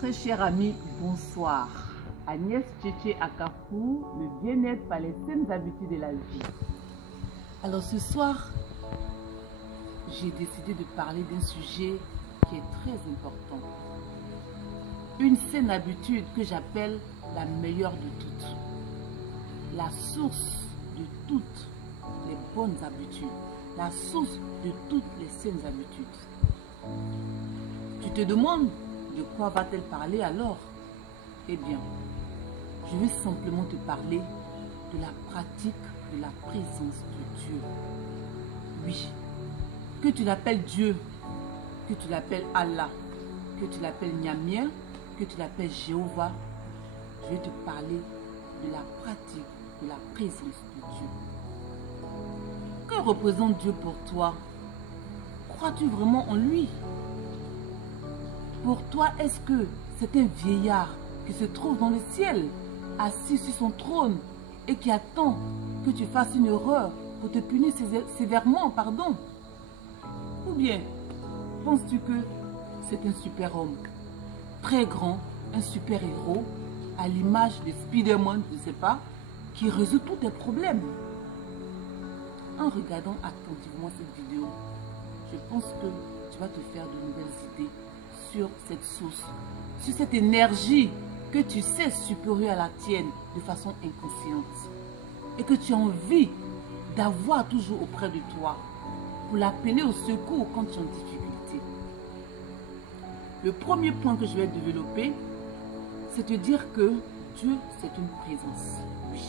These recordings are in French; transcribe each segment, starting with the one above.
Très cher ami, bonsoir. Agnès Tchétché Akafou, le bien-être par les saines habitudes de la vie. Alors ce soir, j'ai décidé de parler d'un sujet qui est très important. Une saine habitude que j'appelle la meilleure de toutes. La source de toutes les bonnes habitudes. La source de toutes les saines habitudes. Tu te demandes de quoi va-t-elle parler alors? Eh bien, je vais simplement te parler de la pratique de la présence de Dieu. Oui, que tu l'appelles Dieu, que tu l'appelles Allah, que tu l'appelles Nyamien, que tu l'appelles Jéhovah, je vais te parler de la pratique de la présence de Dieu. Que représente Dieu pour toi? Crois-tu vraiment en lui? Pour toi, est-ce que c'est un vieillard qui se trouve dans le ciel, assis sur son trône et qui attend que tu fasses une erreur pour te punir sévèrement, pardon? Ou bien, penses-tu que c'est un super-homme, très grand, un super-héros, à l'image de Spider-Man, je ne sais pas, qui résout tous tes problèmes? En regardant attentivement cette vidéo, je pense que tu vas te faire de nouvelles idées sur cette source, sur cette énergie que tu sais supérieure à la tienne de façon inconsciente et que tu as envie d'avoir toujours auprès de toi pour l'appeler au secours quand tu es en difficulté. Le premier point que je vais développer, c'est te dire que Dieu, c'est une présence. Oui.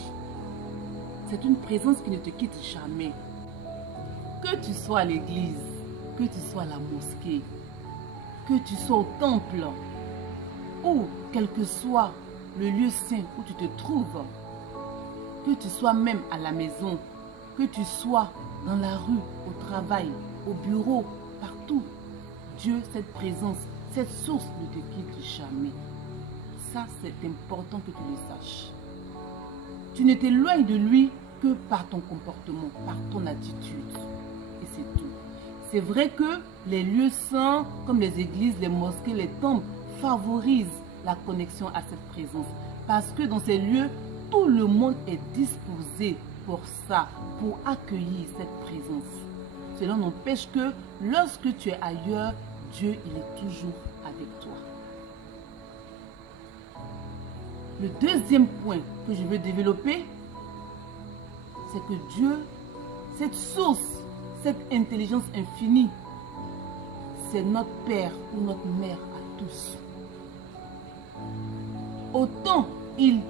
C'est une présence qui ne te quitte jamais. Que tu sois à l'église, que tu sois à la mosquée, que tu sois au temple ou quel que soit le lieu saint où tu te trouves, que tu sois même à la maison, que tu sois dans la rue, au travail, au bureau, partout, Dieu, cette présence, cette source ne te quitte jamais. Ça, c'est important que tu le saches. Tu ne t'éloignes de lui que par ton comportement, par ton attitude. Et c'est tout. C'est vrai que les lieux saints, comme les églises, les mosquées, les temples, favorisent la connexion à cette présence. Parce que dans ces lieux, tout le monde est disposé pour ça, pour accueillir cette présence. Cela n'empêche que lorsque tu es ailleurs, Dieu, il est toujours avec toi. Le deuxième point que je veux développer, c'est que Dieu, cette source, cette intelligence infinie, c'est notre Père ou notre Mère à tous. Autant il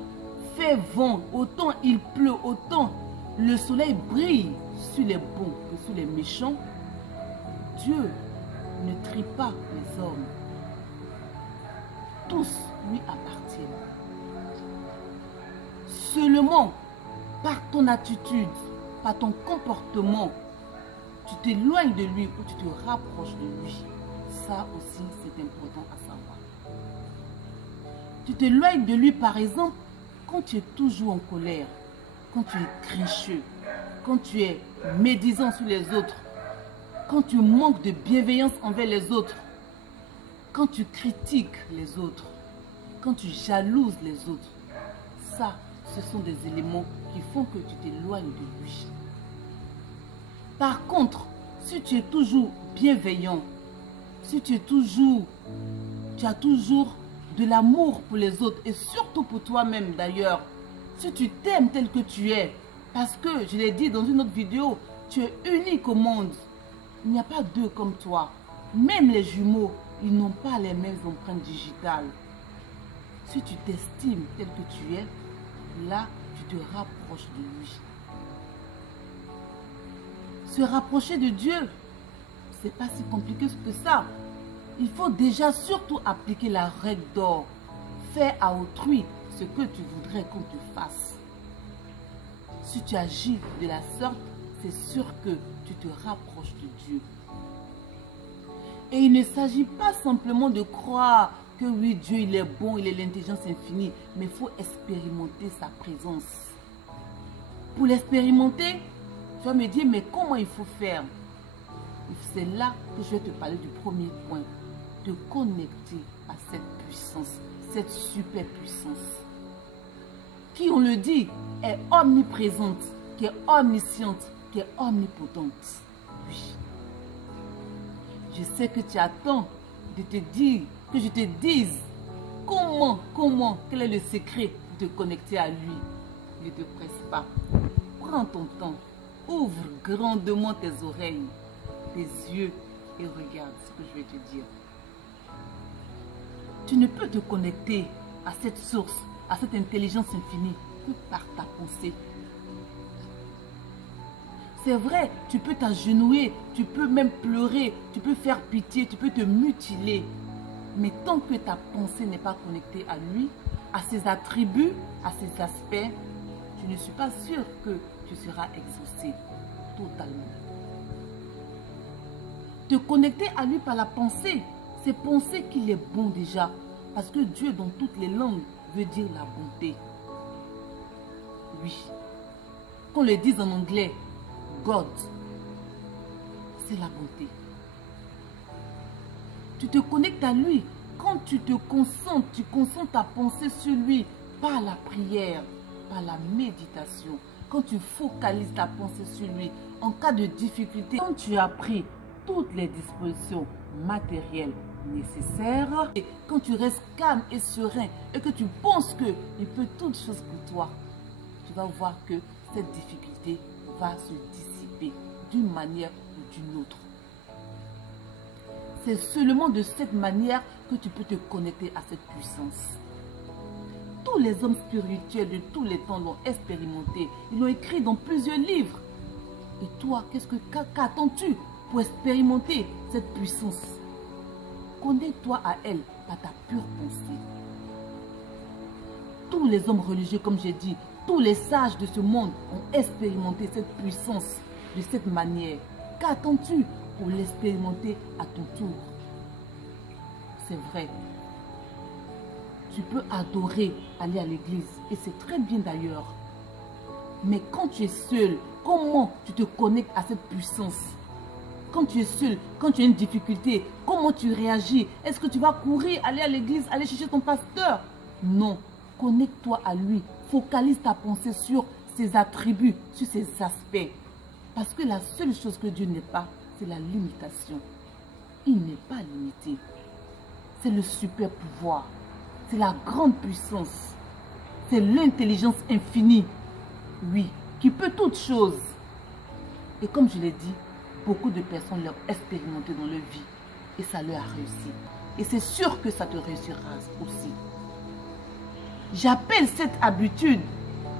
fait vent, autant il pleut, autant le soleil brille sur les bons et sur les méchants, Dieu ne trie pas les hommes. Tous lui appartiennent. Seulement par ton attitude, par ton comportement, tu t'éloignes de lui ou tu te rapproches de lui. Ça aussi, c'est important à savoir. Tu t'éloignes de lui, par exemple, quand tu es toujours en colère, quand tu es grincheux, quand tu es médisant sur les autres, quand tu manques de bienveillance envers les autres, quand tu critiques les autres, quand tu jalouses les autres. Ça, ce sont des éléments qui font que tu t'éloignes de lui. Par contre, si tu es toujours bienveillant, si tu as toujours de l'amour pour les autres et surtout pour toi-même d'ailleurs, si tu t'aimes tel que tu es, parce que je l'ai dit dans une autre vidéo, tu es unique au monde. Il n'y a pas deux comme toi. Même les jumeaux, ils n'ont pas les mêmes empreintes digitales. Si tu t'estimes tel que tu es, là, tu te rapproches de lui. Se rapprocher de Dieu, c'est pas si compliqué que ça. Il faut déjà surtout appliquer la règle d'or. Fais à autrui ce que tu voudrais qu'on te fasse. Si tu agis de la sorte, c'est sûr que tu te rapproches de Dieu. Et il ne s'agit pas simplement de croire que oui, Dieu il est bon, il est l'intelligence infinie, mais il faut expérimenter sa présence. Pour l'expérimenter, tu vas me dire, mais comment il faut faire? C'est là que je vais te parler du premier point, te connecter à cette puissance. puissance, cette super puissance, qui, on le dit, est omniprésente, qui est omnisciente, qui est omnipotente. Oui. Je sais que tu attends de te dire, que je te dise comment, quel est le secret pour te connecter à lui. Ne te presse pas. Prends ton temps. Ouvre grandement tes oreilles, tes yeux et regarde ce que je vais te dire. Tu ne peux te connecter à cette source, à cette intelligence infinie que par ta pensée. C'est vrai, tu peux t'agenouiller, tu peux même pleurer, tu peux faire pitié, tu peux te mutiler. Mais tant que ta pensée n'est pas connectée à lui, à ses attributs, à ses aspects, je ne suis pas sûre que tu seras exaucé totalement. Te connecter à lui par la pensée, c'est penser qu'il est bon déjà. Parce que Dieu, dans toutes les langues, veut dire la bonté. Oui. Qu'on le dise en anglais, God, c'est la bonté. Tu te connectes à lui quand tu te concentres, tu concentres ta pensée sur lui par la prière, par la méditation. Quand tu focalises ta pensée sur lui, en cas de difficulté, quand tu as pris toutes les dispositions matérielles nécessaires, et quand tu restes calme et serein et que tu penses qu'il peut toutes choses pour toi, tu vas voir que cette difficulté va se dissiper d'une manière ou d'une autre. C'est seulement de cette manière que tu peux te connecter à cette puissance. Tous les hommes spirituels de tous les temps l'ont expérimenté. Ils l'ont écrit dans plusieurs livres. Et toi, qu'attends-tu pour expérimenter cette puissance? Connecte-toi à elle par ta pure pensée. Tous les hommes religieux, comme j'ai dit, tous les sages de ce monde ont expérimenté cette puissance de cette manière. Qu'attends-tu pour l'expérimenter à ton tour? C'est vrai. Tu peux adorer aller à l'église et c'est très bien d'ailleurs. Mais quand tu es seul, comment tu te connectes à cette puissance? Quand tu es seul, quand tu as une difficulté, comment tu réagis? Est-ce que tu vas courir, aller à l'église, aller chercher ton pasteur? Non. Connecte-toi à lui. Focalise ta pensée sur ses attributs, sur ses aspects. Parce que la seule chose que Dieu n'est pas, c'est la limitation. Il n'est pas limité. C'est le super pouvoir. C'est la grande puissance. C'est l'intelligence infinie. Oui, qui peut toutes choses. Et comme je l'ai dit, beaucoup de personnes l'ont expérimenté dans leur vie. Et ça leur a réussi. Et c'est sûr que ça te réussira aussi. J'appelle cette habitude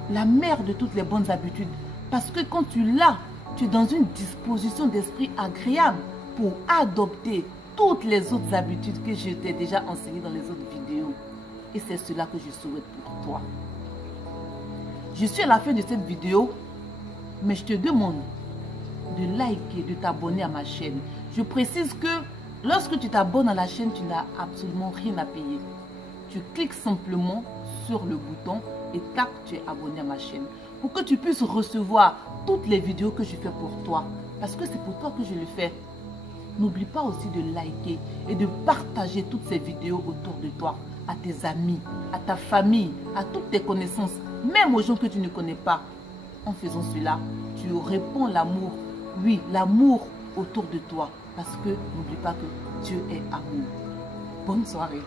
la mère de toutes les bonnes habitudes. Parce que quand tu l'as, tu es dans une disposition d'esprit agréable pour adopter toutes les autres habitudes que je t'ai déjà enseignées dans les autres vidéos. Et c'est cela que je souhaite pour toi. Je suis à la fin de cette vidéo, mais je te demande de liker, de t'abonner à ma chaîne. Je précise que lorsque tu t'abonnes à la chaîne, tu n'as absolument rien à payer. Tu cliques simplement sur le bouton et tac, tu es abonné à ma chaîne. Pour que tu puisses recevoir toutes les vidéos que je fais pour toi. Parce que c'est pour toi que je le fais. N'oublie pas aussi de liker et de partager toutes ces vidéos autour de toi. À tes amis, à ta famille, à toutes tes connaissances. Même aux gens que tu ne connais pas. En faisant cela, tu répands l'amour. Oui, l'amour autour de toi. Parce que n'oublie pas que Dieu est amour. Bonne soirée.